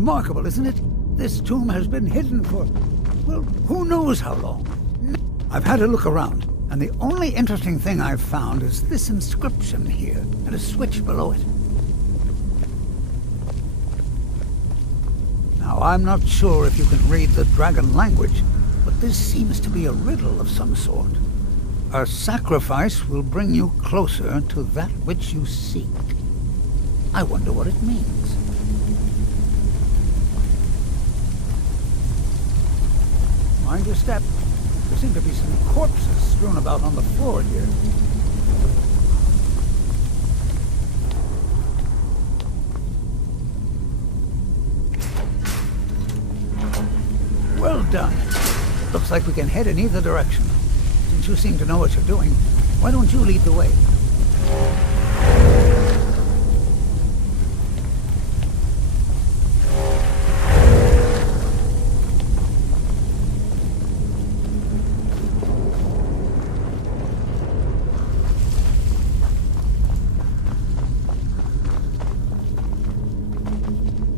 Remarkable, isn't it? This tomb has been hidden for, well, who knows how long. I've had a look around, and the only interesting thing I've found is this inscription here, and a switch below it. Now, I'm not sure if you can read the dragon language, but this seems to be a riddle of some sort. A sacrifice will bring you closer to that which you seek. I wonder what it means. Mind your step. There seem to be some corpses strewn about on the floor here. Well done. Looks like we can head in either direction. Since you seem to know what you're doing, why don't you lead the way?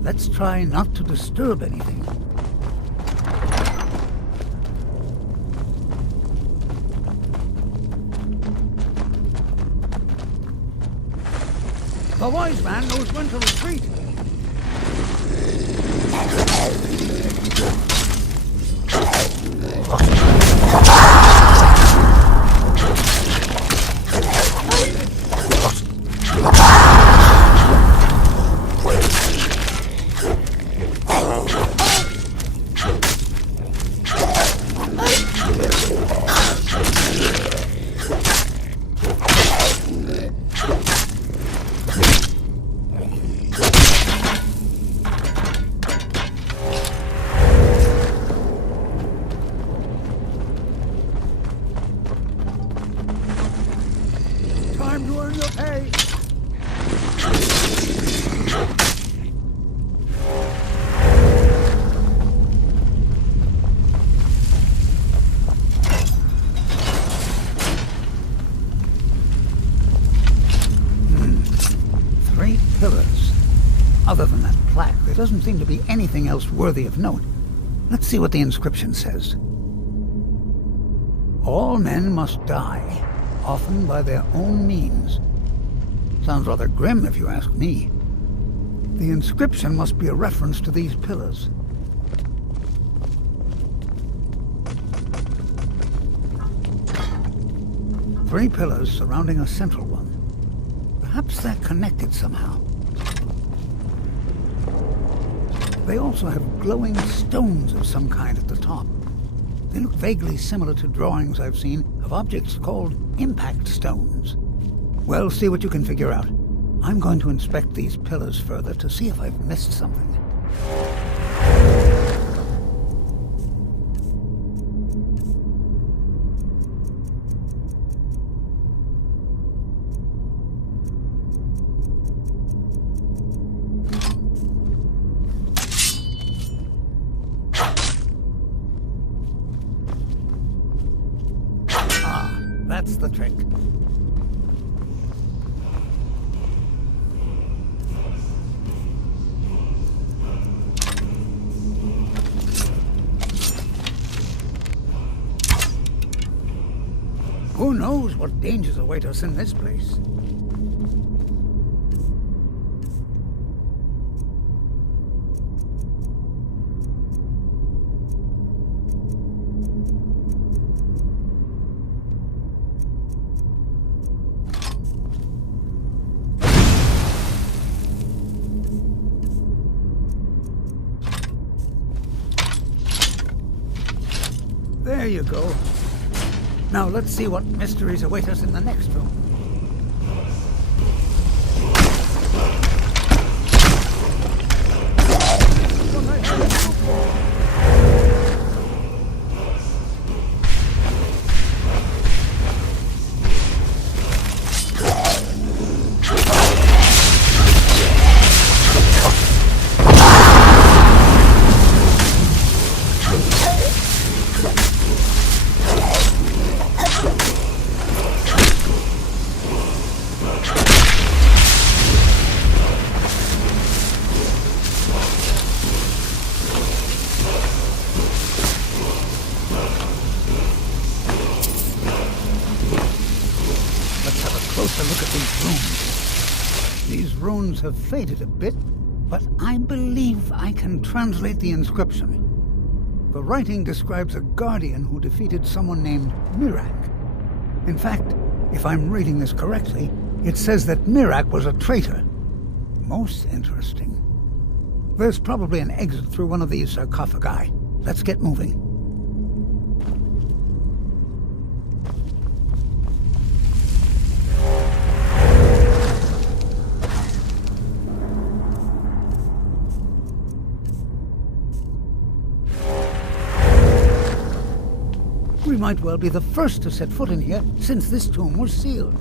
Let's try not to disturb anything. The wise man knows when to retreat. Time to earn your pay. Three pillars. Other than that plaque, there doesn't seem to be anything else worthy of note. Let's see what the inscription says. All men must die, often by their own means. Sounds rather grim if you ask me. The inscription must be a reference to these pillars. Three pillars surrounding a central one. Perhaps they're connected somehow. They also have glowing stones of some kind at the top. They look vaguely similar to drawings I've seen of objects called impact stones. Well, see what you can figure out. I'm going to inspect these pillars further to see if I've missed something. That's the trick. Who knows what dangers await us in this place? There you go. Now let's see what mysteries await us in the next room. runes. These runes have faded a bit, but I believe I can translate the inscription. The writing describes a guardian who defeated someone named Mirak. In fact, if I'm reading this correctly, it says that Mirak was a traitor. Most interesting. There's probably an exit through one of these sarcophagi. Let's get moving. We might well be the first to set foot in here since this tomb was sealed.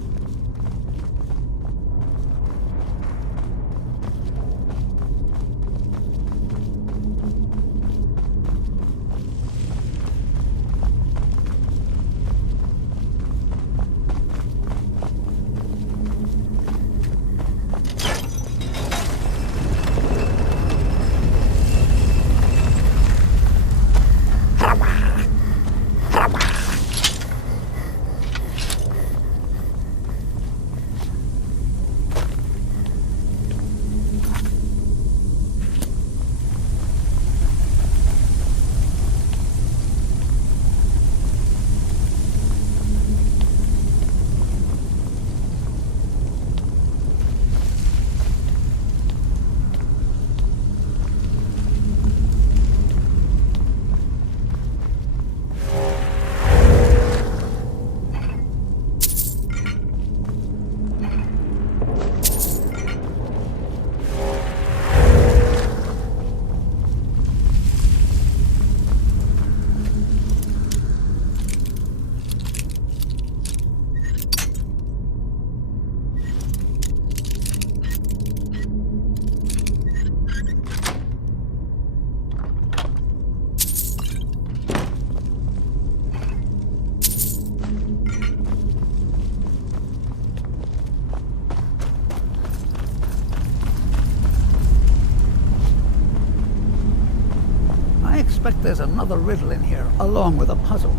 I suspect there's another riddle in here, along with a puzzle.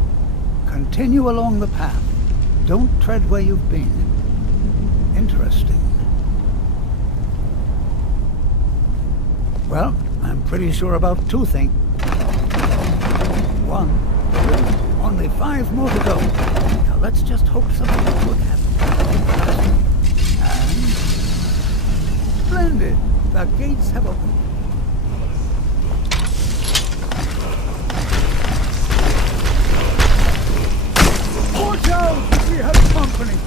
Continue along the path. Don't tread where you've been. Interesting. Well, I'm pretty sure about two things. 1, 2, only 5 more to go. Now let's just hope something good happens. And... splendid! The gates have opened. Watch out! We have company!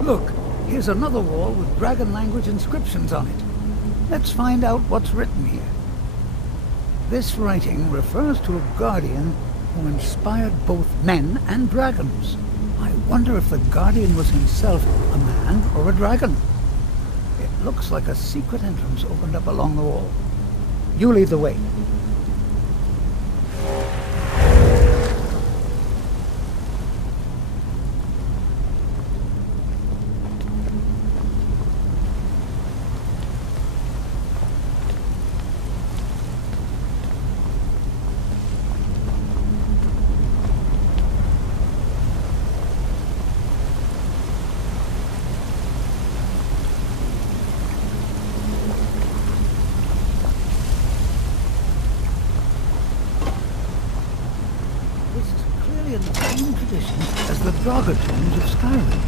Look, here's another wall with dragon language inscriptions on it. Let's find out what's written here. This writing refers to a guardian who inspired both men and dragons. I wonder if the guardian was himself a man or a dragon. It looks like a secret entrance opened up along the wall. You lead the way. In the same tradition as the Draga tombs of Skyrim.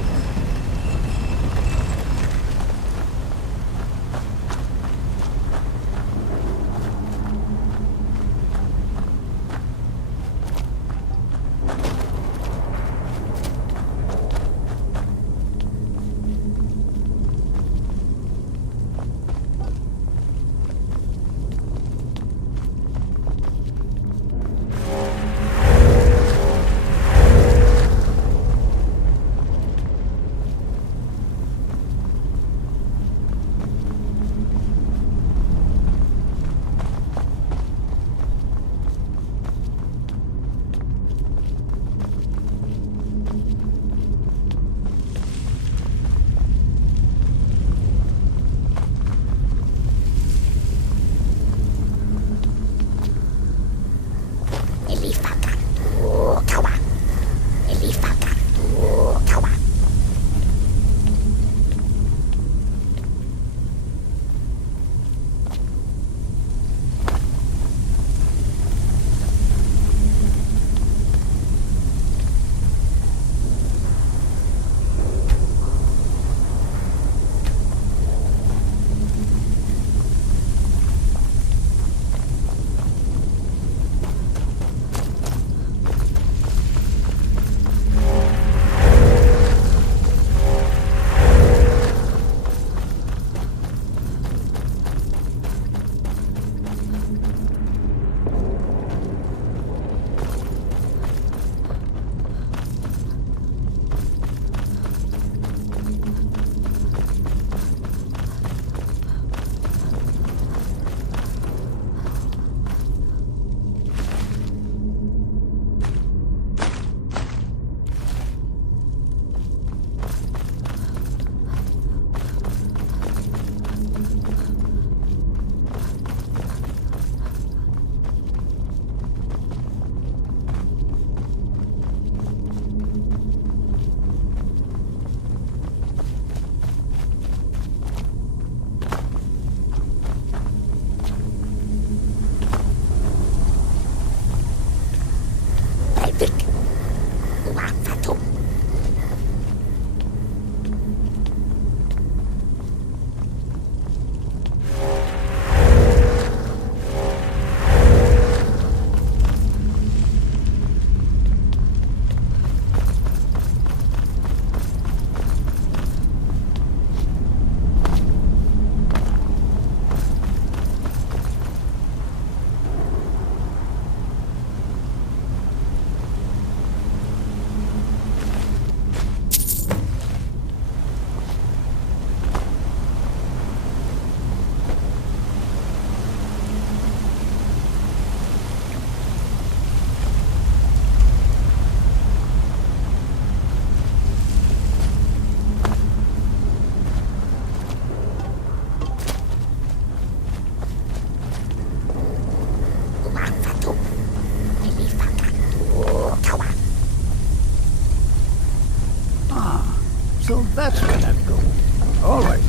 That's where that goes. All right,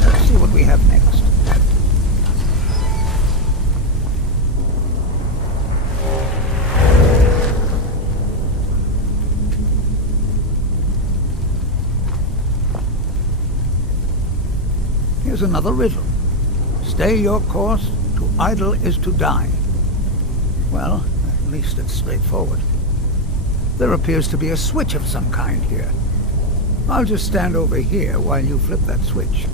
let's see what we have next. Here's another riddle. Stay your course, to idle is to die. Well, at least it's straightforward. There appears to be a switch of some kind here. I'll just stand over here while you flip that switch.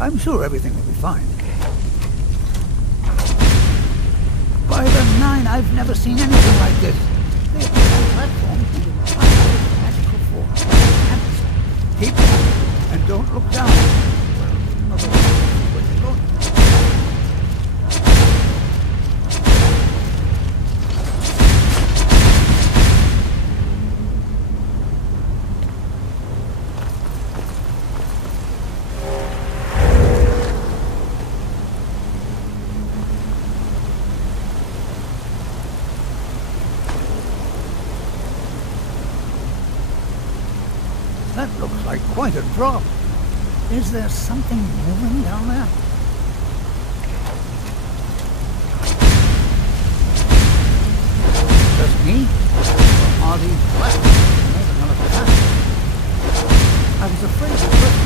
I'm sure everything will be fine. By the 9, I've never seen anything like this. They appear on the platform in magical form. And keep going, and don't look down. Well, otherwise, where you're going. That looks like quite a drop. Is there something moving down there? Just me? Or are these platforms made another path? I was afraid of this.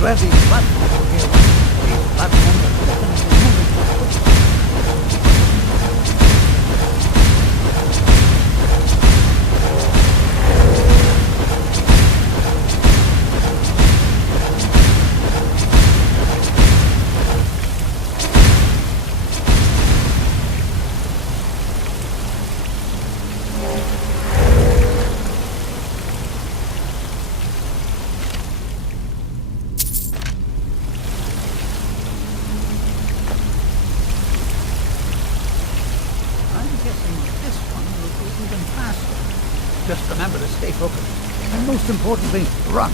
Glad these platforms are here. These platforms are definitely moving. Just remember to stay focused. And most importantly, run.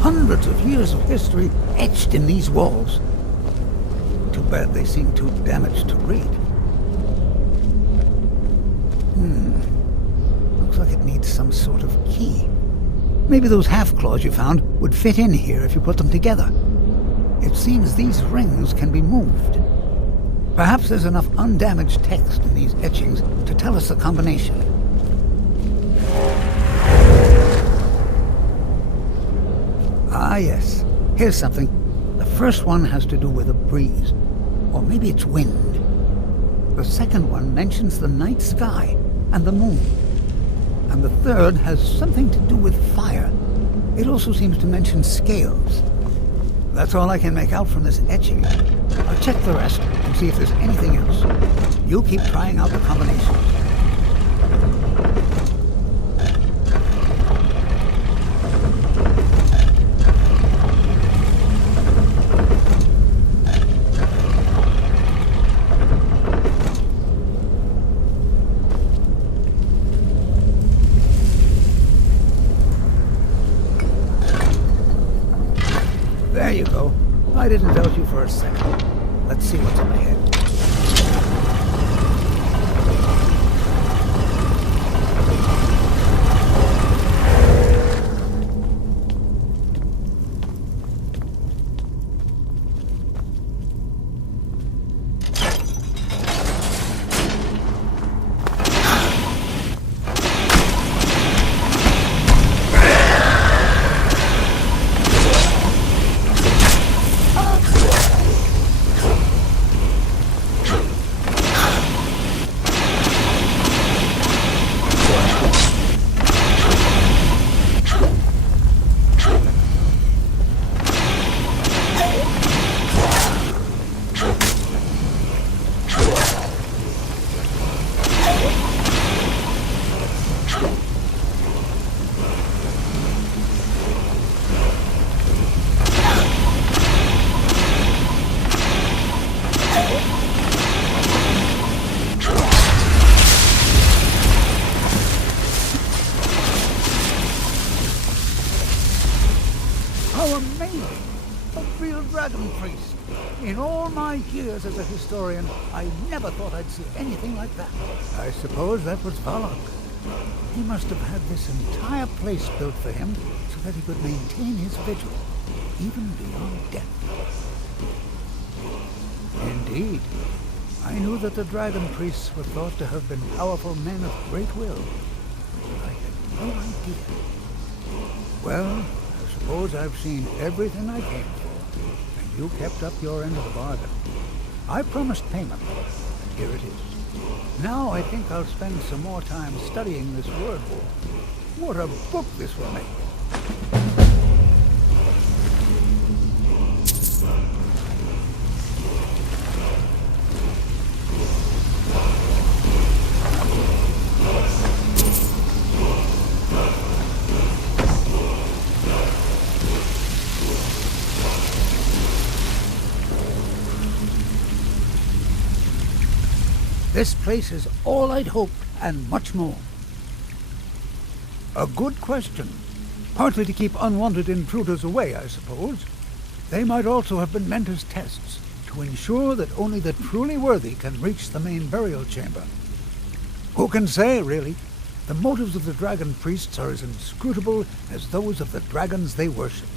Hundreds of years of history etched in these walls. Too bad they seem too damaged to read. Looks like it needs some sort of key. Maybe those half-claws you found would fit in here if you put them together. It seems these rings can be moved. Perhaps there's enough undamaged text in these etchings to tell us the combination. Ah, yes. Here's something. The first one has to do with a breeze. Or maybe it's wind. The second one mentions the night sky and the moon. And the third has something to do with fire. It also seems to mention scales. That's all I can make out from this etching. I'll check the rest and see if there's anything else. You keep trying out the combinations. I didn't doubt you for a second. Let's see what's up ahead. How amazing! A real dragon priest. In all my years as a historian, I never thought I'd see anything like that. I suppose that was Valak. He must have had this entire place built for him so that he could maintain his vigil, even beyond death. Indeed. I knew that the dragon priests were thought to have been powerful men of great will. I had no idea. Well, I suppose I've seen everything I came for, and you kept up your end of the bargain. I promised payment, and here it is. Now I think I'll spend some more time studying this word war. What a book this will make! This place is all I'd hoped, and much more. A good question. Partly to keep unwanted intruders away, I suppose. They might also have been meant as tests, to ensure that only the truly worthy can reach the main burial chamber. Who can say, really? The motives of the dragon priests are as inscrutable as those of the dragons they worshipped.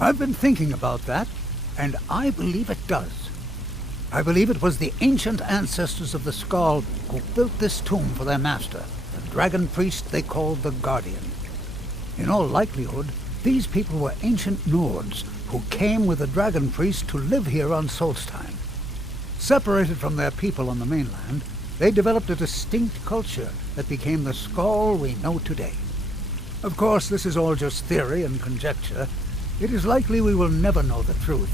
I've been thinking about that, and I believe it does. I believe it was the ancient ancestors of the Skull who built this tomb for their master, the dragon priest they called the Guardian. In all likelihood, these people were ancient Nords who came with the dragon priest to live here on Solstheim. Separated from their people on the mainland, they developed a distinct culture that became the Skull we know today. Of course, this is all just theory and conjecture. It is likely we will never know the truth.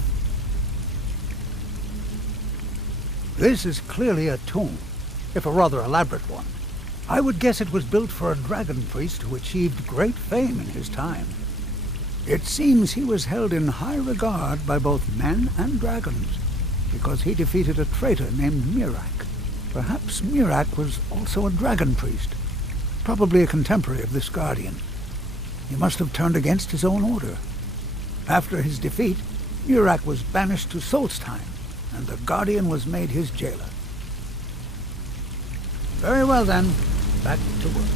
This is clearly a tomb, if a rather elaborate one. I would guess it was built for a dragon priest who achieved great fame in his time. It seems he was held in high regard by both men and dragons, because he defeated a traitor named Mirak. Perhaps Mirak was also a dragon priest, probably a contemporary of this Guardian. He must have turned against his own order. After his defeat, Mirak was banished to Solstheim, and the Guardian was made his jailer. Very well then, back to work.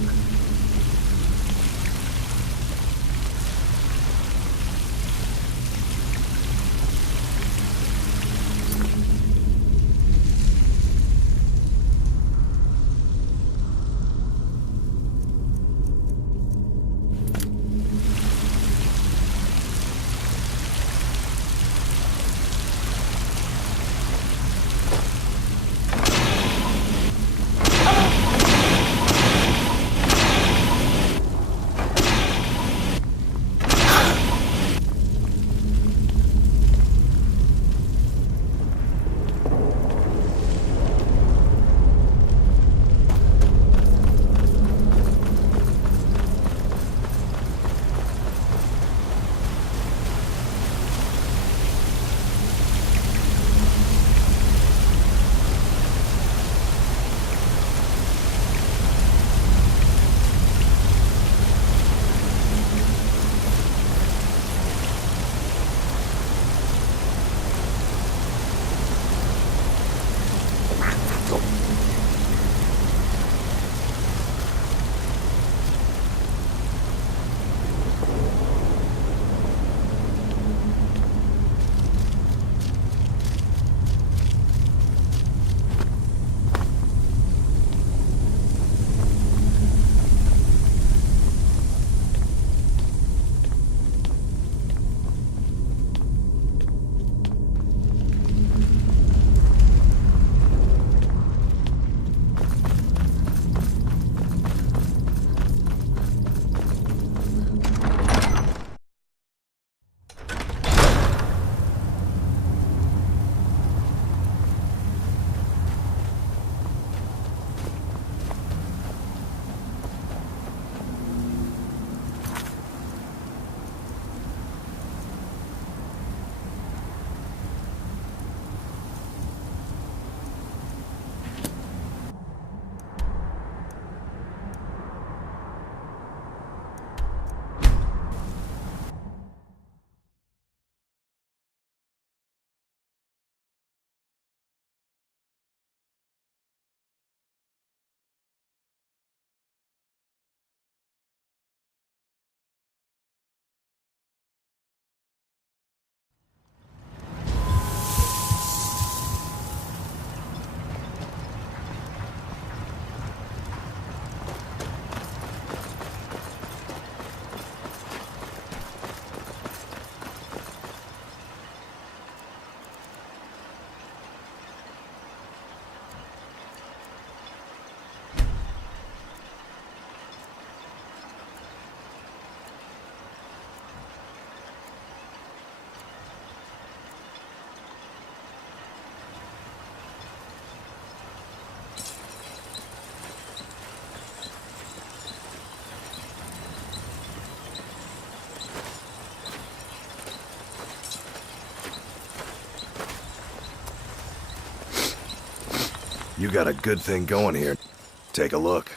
You got a good thing going here. Take a look.